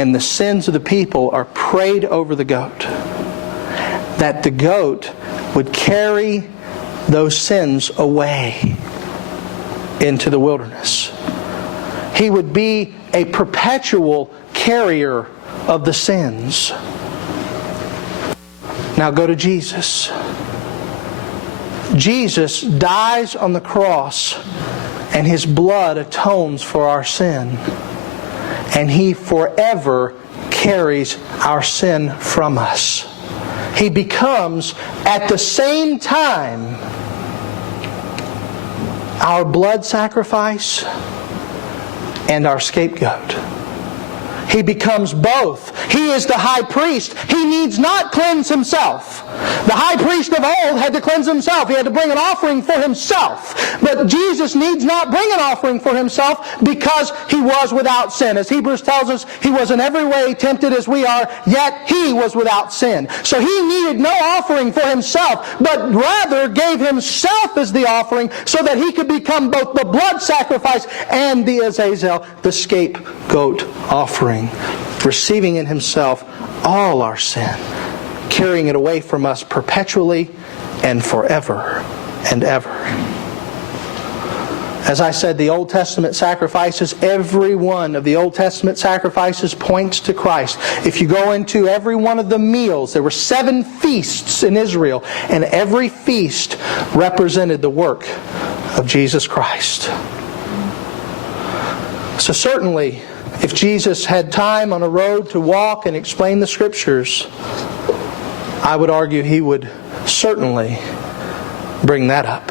and the sins of the people are prayed over the goat. That the goat would carry those sins away into the wilderness. He would be a perpetual carrier of the sins. Now go to Jesus. Jesus dies on the cross, and His blood atones for our sin. And He forever carries our sin from us. He becomes, at the same time, our blood sacrifice and our scapegoat. He becomes both. He is the high priest. He needs not cleanse himself. The high priest of old had to cleanse himself. He had to bring an offering for himself. But Jesus needs not bring an offering for himself because He was without sin. As Hebrews tells us, He was in every way tempted as we are, yet He was without sin. So He needed no offering for Himself, but rather gave Himself as the offering so that He could become both the blood sacrifice and the Azazel, the scapegoat offering, receiving in Himself all our sin, carrying it away from us perpetually and forever and ever. As I said, the Old Testament sacrifices, every one of the Old Testament sacrifices points to Christ. If you go into every one of the meals, there were 7 feasts in Israel, and every feast represented the work of Jesus Christ. So certainly, if Jesus had time on a road to walk and explain the Scriptures, I would argue He would certainly bring that up.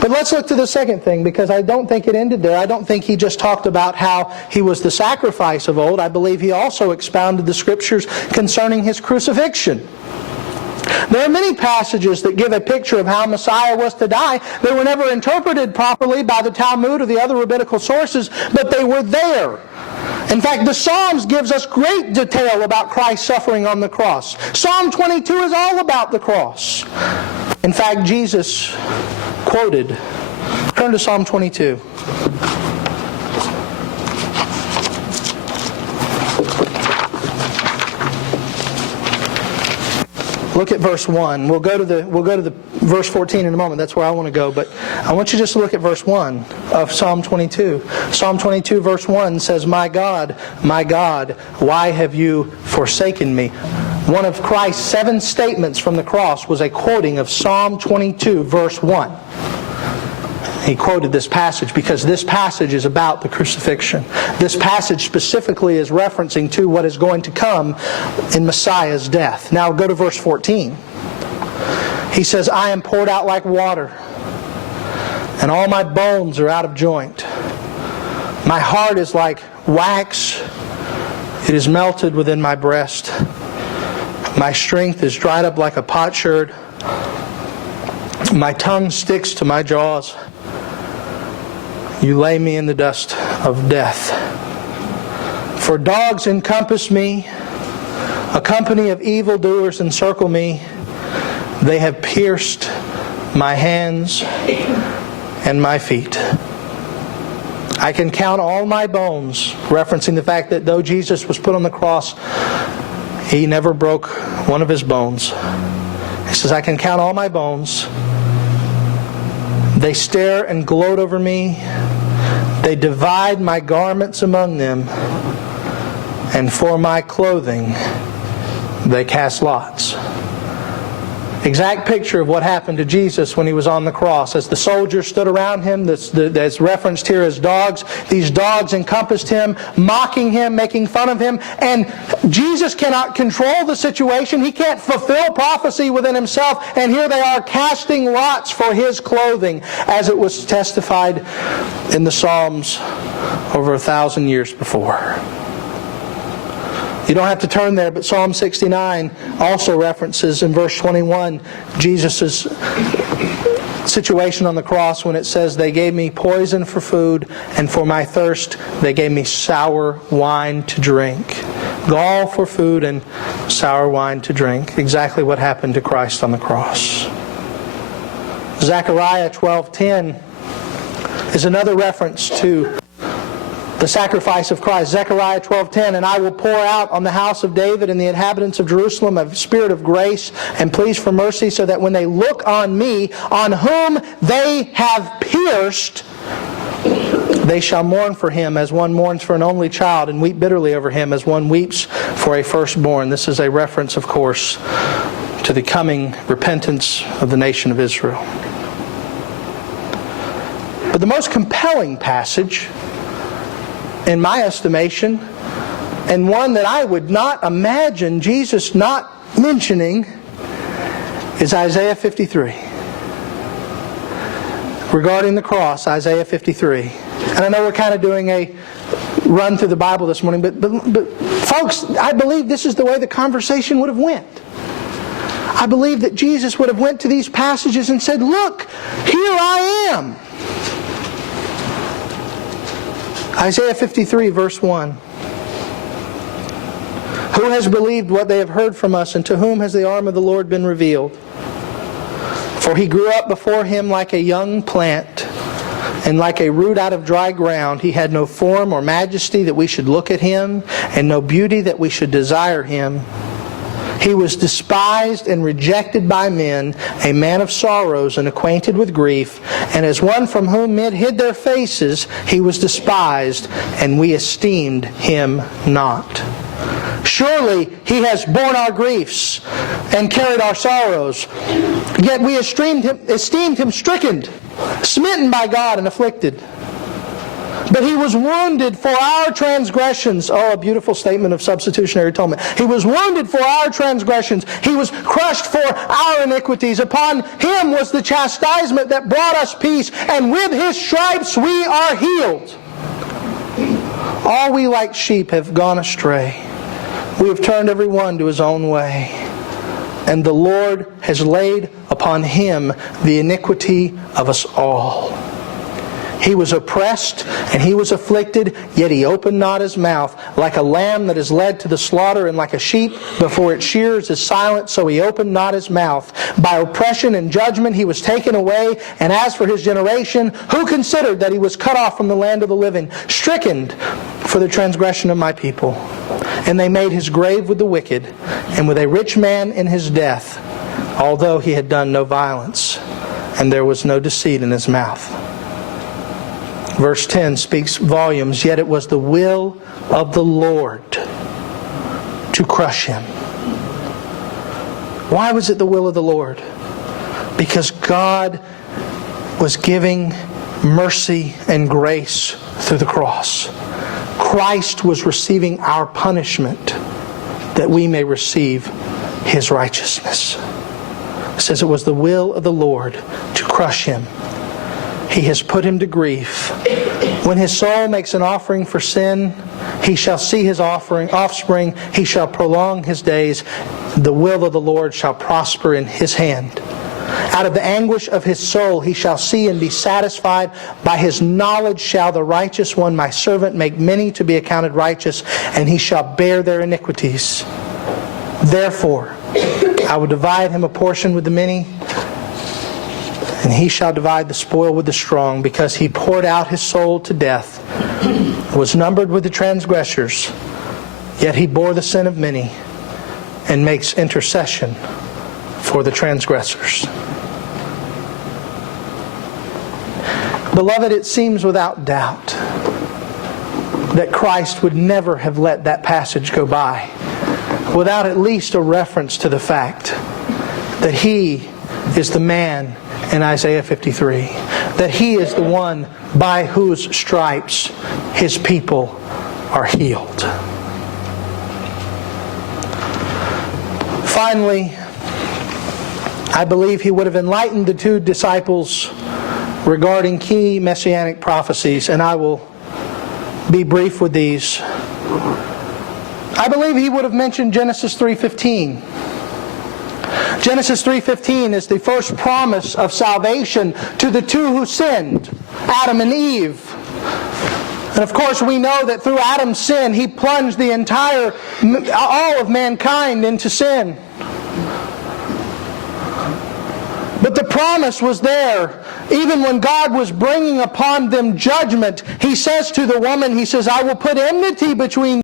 But let's look to the second thing, because I don't think it ended there. I don't think He just talked about how He was the sacrifice of old. I believe He also expounded the Scriptures concerning His crucifixion. There are many passages that give a picture of how Messiah was to die. They were never interpreted properly by the Talmud or the other rabbinical sources, but they were there. In fact, the Psalms gives us great detail about Christ's suffering on the cross. Psalm 22 is all about the cross. In fact, Jesus quoted, turn to Psalm 22. Look at verse 1. We'll go to the verse 14 in a moment. That's where I want to go. But I want you just to look at verse 1 of Psalm 22. Psalm 22 verse 1 says, my God, why have you forsaken me?" One of Christ's 7 statements from the cross was a quoting of Psalm 22 verse 1. He quoted this passage because this passage is about the crucifixion. This passage specifically is referencing to what is going to come in Messiah's death. Now go to verse 14. He says, I am poured out like water, and all my bones are out of joint. My heart is like wax. It is melted within my breast. My strength is dried up like a potsherd. My tongue sticks to my jaws. You lay me in the dust of death. For dogs encompass me, a company of evildoers encircle me. They have pierced my hands and my feet. I can count all my bones, referencing the fact that though Jesus was put on the cross, He never broke one of His bones. He says, I can count all my bones. They stare and gloat over me. They divide my garments among them, and for my clothing they cast lots. Exact picture of what happened to Jesus when He was on the cross. As the soldiers stood around Him, that's referenced here as dogs, these dogs encompassed Him, mocking Him, making fun of Him, and Jesus cannot control the situation. He can't fulfill prophecy within Himself, and here they are casting lots for His clothing, as it was testified in the Psalms over 1,000 years before. You don't have to turn there, but Psalm 69 also references in verse 21 Jesus' situation on the cross when it says, they gave me poison for food, and for my thirst they gave me sour wine to drink. Gall for food and sour wine to drink. Exactly what happened to Christ on the cross. Zechariah 12:10 is another reference to the sacrifice of Christ. Zechariah 12:10, and I will pour out on the house of David and the inhabitants of Jerusalem a spirit of grace and pleas for mercy, so that when they look on me, on whom they have pierced, they shall mourn for him as one mourns for an only child, and weep bitterly over him as one weeps for a firstborn. This is a reference, of course, to the coming repentance of the nation of Israel. But the most compelling passage, in my estimation, and one that I would not imagine Jesus not mentioning, is Isaiah 53. Regarding the cross, Isaiah 53. And I know we're kind of doing a run through the Bible this morning, but folks, I believe this is the way the conversation would have went. I believe that Jesus would have went to these passages and said, look, here I am. Isaiah 53, verse 1. Who has believed what they have heard from us, and to whom has the arm of the Lord been revealed? For he grew up before him like a young plant, and like a root out of dry ground. He had no form or majesty that we should look at him, and no beauty that we should desire him. He was despised and rejected by men, a man of sorrows and acquainted with grief. And as one from whom men hid their faces, he was despised, and we esteemed him not. Surely he has borne our griefs and carried our sorrows. Yet we esteemed him stricken, smitten by God, and afflicted. But he was wounded for our transgressions. Oh, a beautiful statement of substitutionary atonement. He was wounded for our transgressions. He was crushed for our iniquities. Upon him was the chastisement that brought us peace, and with his stripes we are healed. All we like sheep have gone astray. We have turned every one to his own way. And the Lord has laid upon him the iniquity of us all. He was oppressed and he was afflicted, yet he opened not his mouth. Like a lamb that is led to the slaughter, and like a sheep before its shears is silent, so he opened not his mouth. By oppression and judgment he was taken away. And as for his generation, who considered that he was cut off from the land of the living, stricken for the transgression of my people? And they made his grave with the wicked, and with a rich man in his death, although he had done no violence, and there was no deceit in his mouth. Verse 10 speaks volumes. Yet it was the will of the Lord to crush him. Why was it the will of the Lord? Because God was giving mercy and grace through the cross. Christ was receiving our punishment that we may receive his righteousness. It says it was the will of the Lord to crush him. He has put him to grief. When his soul makes an offering for sin, he shall see his offspring. He shall prolong his days. The will of the Lord shall prosper in his hand. Out of the anguish of his soul he shall see and be satisfied. By his knowledge shall the righteous one, my servant, make many to be accounted righteous, and he shall bear their iniquities. Therefore, I will divide him a portion with the many, and he shall divide the spoil with the strong, because he poured out his soul to death, was numbered with the transgressors, yet he bore the sin of many, and makes intercession for the transgressors. Beloved, it seems without doubt that Christ would never have let that passage go by without at least a reference to the fact that he is the man in Isaiah 53, that he is the one by whose stripes his people are healed. Finally, I believe he would have enlightened the two disciples regarding key messianic prophecies, and I will be brief with these. I believe he would have mentioned Genesis 3:15. Genesis 3:15 is the first promise of salvation to the two who sinned, Adam and Eve. And of course we know that through Adam's sin he plunged all of mankind into sin. But the promise was there. Even when God was bringing upon them judgment, He says to the woman, He says, I will put enmity between